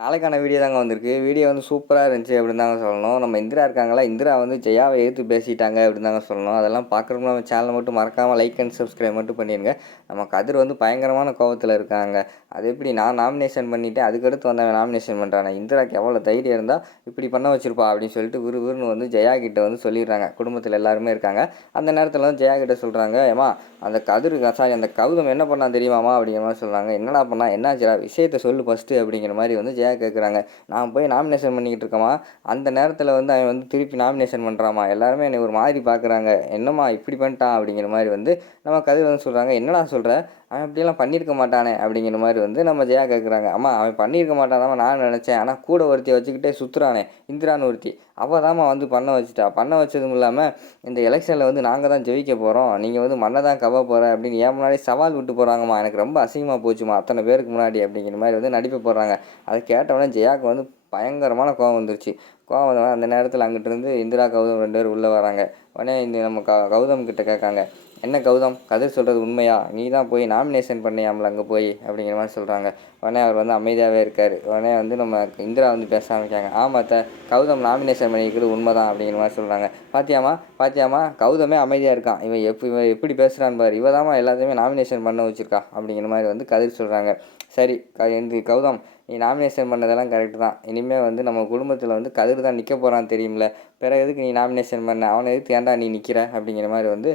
நாளைக்கான வீடியோ தாங்க வந்திருக்கு. வீடியோ வந்து சூப்பராக இருந்துச்சு அப்படின்னு தாங்க சொல்லணும். நம்ம இந்திரா இருக்காங்களா இந்திரா வந்து ஜெயாவை எதிர்த்து பேசிட்டாங்க அப்படின்னு தாங்க சொல்லணும். அதெல்லாம் பார்க்குறவங்க நம்ம சேனலை மட்டும் மறக்காமல் லைக் அண்ட் சப்ஸ்கிரைப் மட்டும் பண்ணிடுங்க நம்ம கதிர் வந்து பயங்கரமான கோபத்தில் இருக்காங்க. அது எப்படி நான் நாமினேஷன் பண்ணிவிட்டு அதுக்கடுத்து வந்தவன் நாமினேஷன் பண்ணுறாங்க இந்திராக்கு எவ்வளோ தைரியம் இருந்தால் இப்படி பண்ண வச்சிருப்பா அப்படின்னு சொல்லிட்டு விறுவிறுன்னு வந்து ஜெயா கிட்ட வந்து சொல்லிடுறாங்க. குடும்பத்தில் எல்லாருமே இருக்காங்க. அந்த நேரத்தில் வந்து ஜெயா கிட்ட சொல்கிறாங்க ஏமா அந்த கதிர் சாரி அந்த கௌதம் என்ன பண்ணால் தெரியுமாமா அப்படிங்கிற மாதிரி சொல்கிறாங்க என்னடா பண்ணா? என்னாச்சுடா? விஷயத்தை சொல்லு ஃபஸ்ட்டு அப்படிங்கிற மாதிரி வந்து ஜெயா கேட்குறாங்க நான் போய் நாமினேஷன் பண்ணிக்கிட்டு இருக்கேம்மா. அந்த நேரத்தில் வந்து அவன் வந்து திருப்பி நாமினேஷன் பண்ணுறாமா எல்லாருமே என்னை ஒரு மாதிரி பார்க்குறாங்க என்னம்மா இப்படி பண்ணிட்டான் அப்படிங்கிற மாதிரி வந்து நம்ம கதிர் வந்து சொல்கிறாங்க என்னடா சொல்கிற அவன் அப்படியெல்லாம் பண்ணியிருக்க மாட்டானே அப்படிங்கிற மாதிரி வந்து நம்ம ஜெயா கேட்குறாங்க அம்மா அவன் பண்ணியிருக்க மாட்டானாமா நான் நினச்சேன். ஆனால் கூட ஒருத்தியை வச்சுக்கிட்டே சுற்றுறானே இந்திரான்னு ஒருத்தி. அவள் தாம்மா வந்து பண்ண வச்சுட்டா. பண்ண வச்சதும் இல்லாமல் இந்த எலெக்ஷனில் வந்து நாங்கள் தான் ஜெயிக்க போகிறோம் நீங்கள் வந்து மண்ணை தான் கவ போகிற அப்படின்னு ஏன் முன்னாடி சவால் விட்டு போகிறாங்கம்மா எனக்கு ரொம்ப அசிங்கமாக போச்சுமா அத்தனை பேருக்கு முன்னாடி அப்படிங்கிற மாதிரி வந்து நடிப்பு போடுறாங்க. அதை கேட்டவொடனே ஜெயாவுக்கு வந்து பயங்கரமான கோவம் வந்துருச்சு. கோவம் வந்த அந்த நேரத்தில் அங்கிட்டிருந்து இந்திரா கௌதம் ரெண்டு பேர் உள்ளே வராங்க. உடனே இந்த நம்ம க கௌதம் கிட்ட கேட்காங்க என்ன கௌதம்? கதிர் சொல்கிறது உண்மையா? நீ தான் போய் நாமினேஷன் பண்ணியாமல் அங்கே போய்? அப்படிங்கிற மாதிரி சொல்கிறாங்க உடனே அவர் வந்து அமைதியாகவே இருக்கார். உடனே வந்து நம்ம இந்திரா வந்து பேச ஆரம்பிக்காங்க ஆமாம் த கௌதம் நாமினேஷன் பண்ணிக்கிறது உண்மை தான் அப்படிங்கிற மாதிரி சொல்கிறாங்க பாத்தியாமா பாத்தியாமா கௌதமே அமைதியாக இருக்கான். இவன் எப்போ இவன் எப்படி பேசுகிறான் பாரு. இவ எல்லாத்தையுமே நாமினேஷன் பண்ண வச்சுருக்கா அப்படிங்கிற மாதிரி வந்து கதிர் சொல்கிறாங்க சரி க இந்த கௌதம் நீ நாமினேஷன் பண்ணதெல்லாம் கரெக்டு தான். இனிமேல் வந்து நம்ம குடும்பத்தில் வந்து கதிர் தான் நிற்க போகிறான் தெரியும்ல. பிறகு எதுக்கு நீ நாமினேஷன் பண்ண? அவனை எதுக்கு ஏன்டா நீ நிற்கிற அப்படிங்கிற மாதிரி வந்து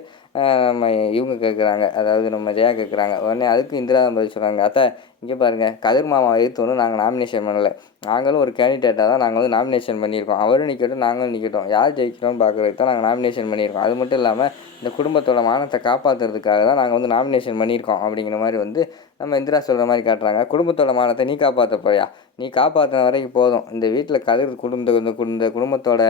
நம்ம இவங்க கேட்குறாங்க அதாவது நம்ம ஜெயா கேட்குறாங்க உடனே அதுக்கு இந்திரா தான் பதில் சொல்கிறாங்க அத்தை இங்கே பாருங்கள் கதிர் மாமா எதிர்த்து ஒன்றும் நாங்கள் நாமினேஷன் பண்ணலை. நாங்களும் ஒரு கேண்டிடேட்டாக தான் நாங்கள் வந்து நாமினேஷன் பண்ணியிருக்கோம். அவரும் நிற்கட்டும் நாங்களும் நிற்கட்டும் யார் ஜெயிக்கிறோம்னு பார்க்குறதுக்கு தான் நாங்கள் நாமினேஷன் பண்ணியிருக்கோம். அது மட்டும் இல்லாமல் இந்த குடும்பத்தோட மானத்தை காப்பாற்றுறதுக்காக தான் நாங்கள் வந்து நாமினேஷன் பண்ணியிருக்கோம். அப்படிங்கிற மாதிரி வந்து நம்ம இந்திரா சொல்கிற மாதிரி காட்டுறாங்க. குடும்பத்தோட மானத்தை நீ காப்பாற்ற போறியா நீ காப்பாற்றின வரைக்கும் போதும். இந்த வீட்டில் கதிர் குடும்ப இந்த இந்த குடும்பத்தோட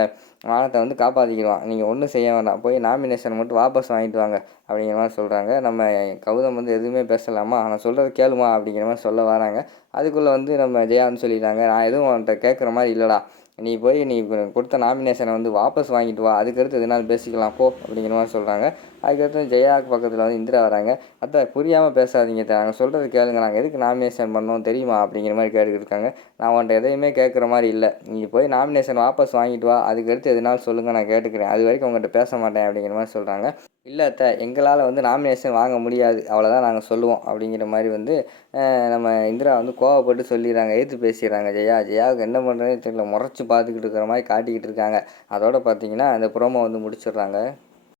மானத்தை வந்து காப்பாற்றிக்கிடுவான் நீங்கள் ஒன்றும் செய்ய வேண்டாம் போய் நாமினேஷன் மட்டும் வாபஸ் வாங்கிட்டு வாங்க. அப்படிங்கிற மாதிரி சொல்கிறாங்க நம்ம கௌதம் வந்து எதுவுமே பேசலாமா? நான் சொல்கிறது கேளுமா? அப்படிங்கிற மாதிரி சொல்ல வராங்க. அதுக்குள்ளே வந்து நம்ம ஜெயான்னு சொல்லிட்டாங்க. நான் எதுவும் அவன்கிட்ட கேட்குற மாதிரி இல்லைடா. நீ போய் நீ கொடுத்த நாமினேஷனை வந்து வாபஸ் வாங்கிட்டு வா. அதுக்கடுத்து எதுனாலும் பேசிக்கலாம் போ அப்படிங்கிற மாதிரி சொல்கிறாங்க அதுக்கடுத்து ஜெயாவுக்கு பக்கத்தில் வந்து இந்திரா வராங்க. அத்தை புரியாமல் பேசாதீங்க நாங்கள் சொல்கிறது கேளுங்க. நாங்கள் எதுக்கு நாமினேஷன் பண்ணோம் தெரியுமா? அப்படிங்கிற மாதிரி கேட்டுக்கிட்டு இருக்காங்க. நான் உன்ட்ட எதையுமே கேட்குற மாதிரி இல்லை. நீ போய் நாமினேஷன் வாபஸ் வாங்கிட்டு வா. அதுக்கடுத்து எதுனாலும் சொல்லுங்கள் நான் கேட்டுக்கிறேன். அது வரைக்கும் உங்கள்கிட்ட பேச மாட்டேன் அப்படிங்கிற மாதிரி சொல்கிறாங்க இல்லை அத்தை எங்களால் வந்து நாமினேஷன் வாங்க முடியாது. அவ்வளோதான் நாங்கள் சொல்லுவோம். அப்படிங்கிற மாதிரி வந்து நம்ம இந்திரா வந்து கோவப்பட்டு சொல்லிடுறாங்க. எதிர்த்து பேசிடுறாங்க. ஜெயா ஜெயாவுக்கு என்ன பண்ணுறதுன்னு தெரியல. முறைச்சி பார்த்துக்கிட்டு இருக்கிற மாதிரி காட்டிக்கிட்டு இருக்காங்க. அதோட பார்த்தீங்கன்னா அந்த ப்ரோமோ வந்து முடிச்சிடுறாங்க.